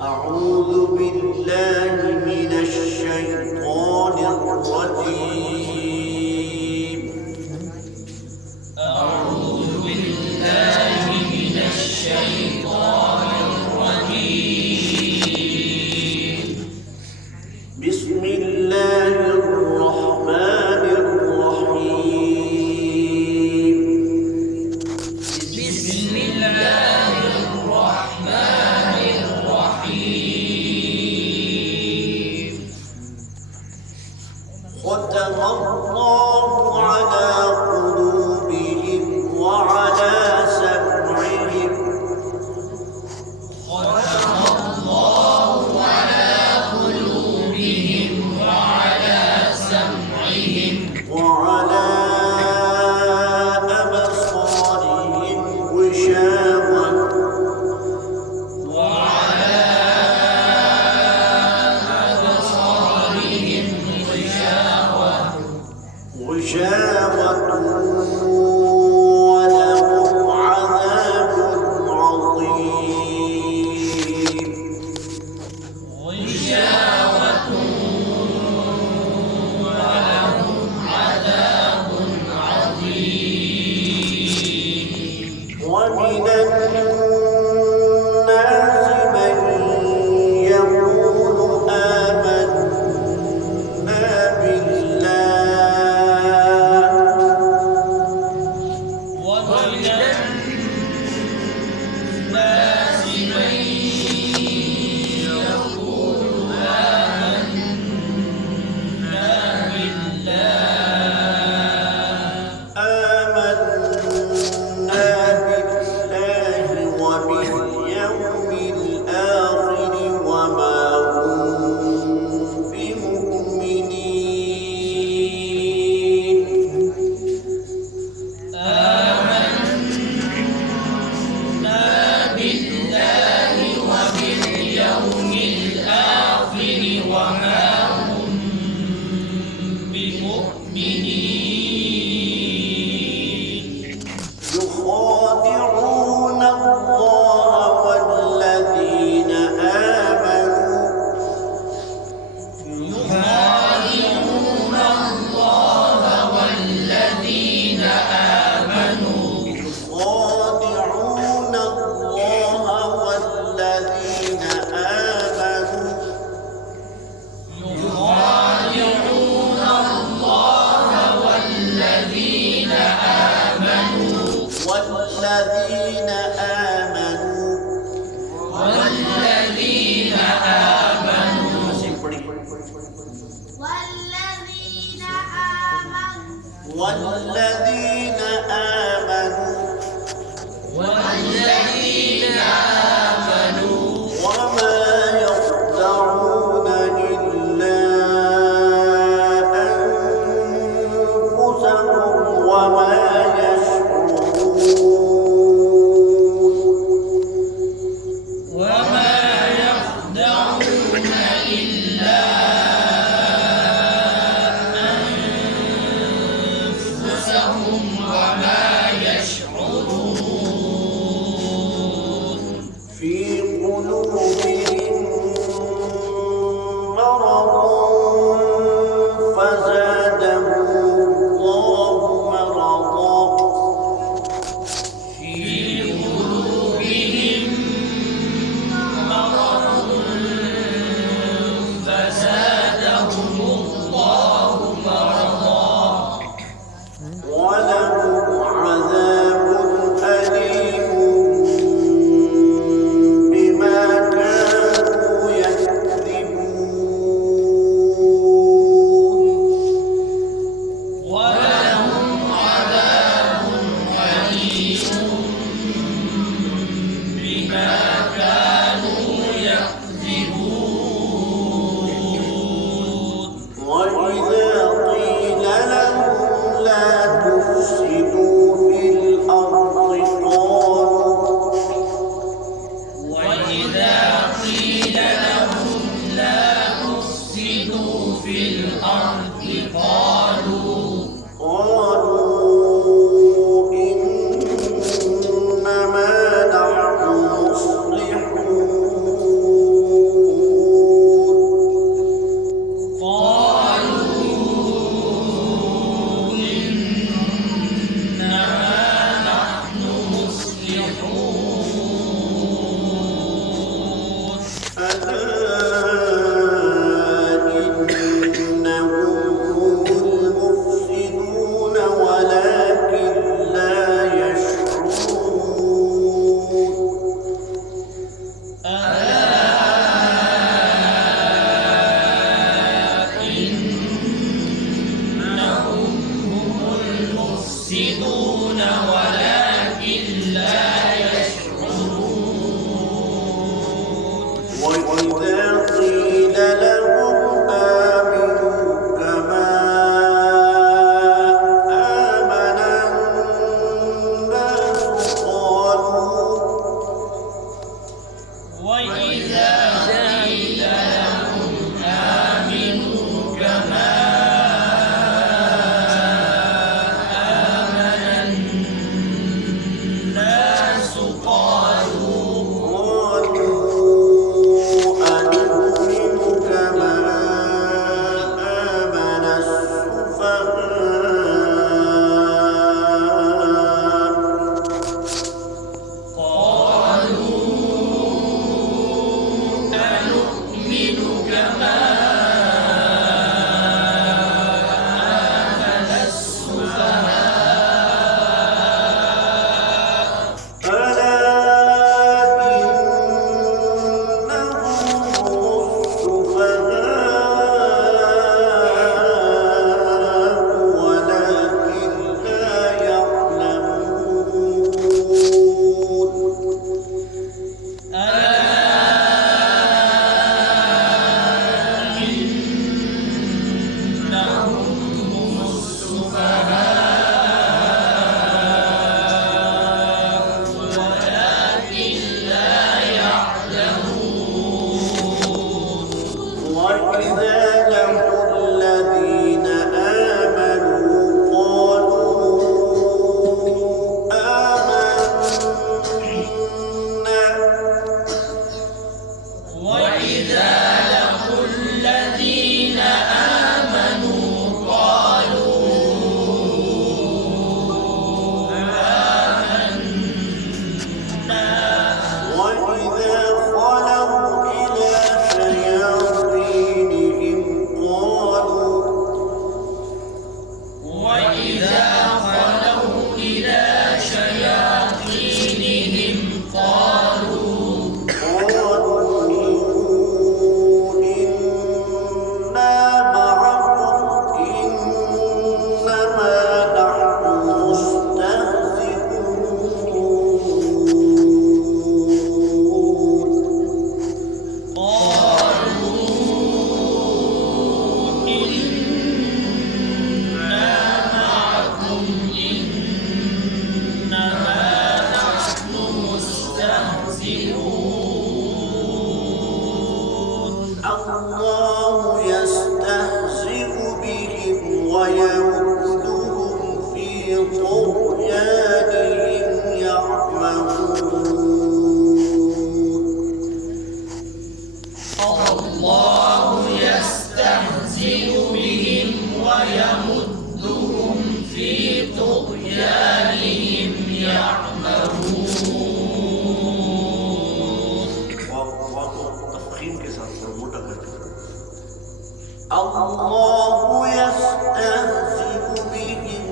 أعوذ بالله من الشيطان الرجيم. أعوذ بالله من الشيطان الرجيم. بسم الله الرحمن الرحيم. بسم الله الرحمن الرحيم. ختم الله على قلوبهم وعلى سمعهم ختم الله على قلوبهم وعلى سمعهم وعلى أبصارهم غشاوة وعلى أبصارهم غشاوة ولهم عذاب عظيم. غشاوة ولهم عذاب عظيم. ومن الناس من يقول آمنا بالله ومن الناس من يقول آمنا بالله وباليوم الآخر وما هم بمؤمنين. آمنا بالله وباليوم الآخر وما هم بمؤمنين. يخادعون الله والذين آمنوا يخادعون الله والذين آمنوا يخادعون الله والذين آمنوا يخادعون الله والذين آمنوا والذين آمنوا والذين آمنوا والذين آمنوا والذين آمنوا وما يخدعون إلا أنفسهم وما يشعرون. وما يخدعون إلا أنفسهم الله يستهزئ بهم